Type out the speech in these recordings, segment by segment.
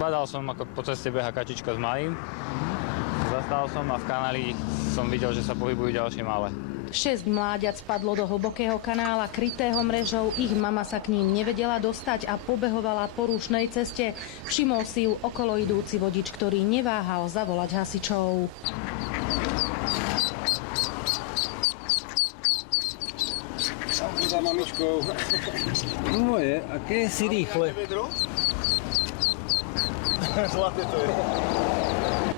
Zbadal som, ako po ceste beha kačička s malým. Zastal som a v kanáli som videl, že sa pohybujú ďalšie malé. 6 mláďat spadlo do hlbokého kanála krytého mrežou. Ich mama sa k ním nevedela dostať a pobehovala po rušnej ceste. Všimol si ju okolo idúci vodič, ktorý neváhal zavolať hasičov. Za mamičkou. Moje, aké si rýchle. Zlaté to je.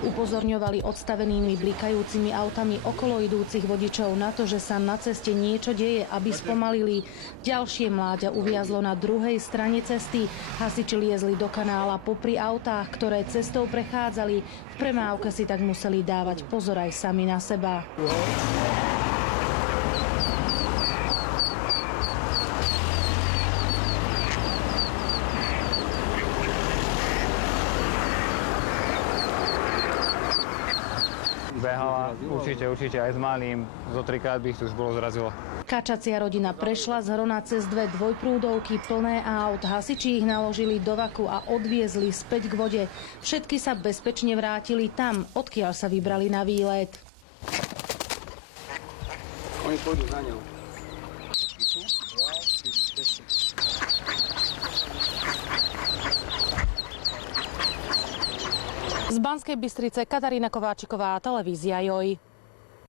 Upozorňovali odstavenými blikajúcimi autami okolo idúcich vodičov na to, že sa na ceste niečo deje, aby spomalili. Ďalšie mláďa uviazlo na druhej strane cesty. Hasiči liezli do kanála popri autách, ktoré cestou prechádzali. V premávke si tak museli dávať pozor aj sami na seba. Behala určite aj s malým. Zo 3-krát by ich tu už bolo zrazilo. Kačacia rodina prešla z Hrona cez 2 dvojprúdovky plné aut. Hasiči ich naložili do vaku a odviezli späť k vode. Všetky sa bezpečne vrátili tam, odkiaľ sa vybrali na výlet. Oni pôjdu za ňou. Z Banskej Bystrice Katarína Kováčiková, televízia JOJ.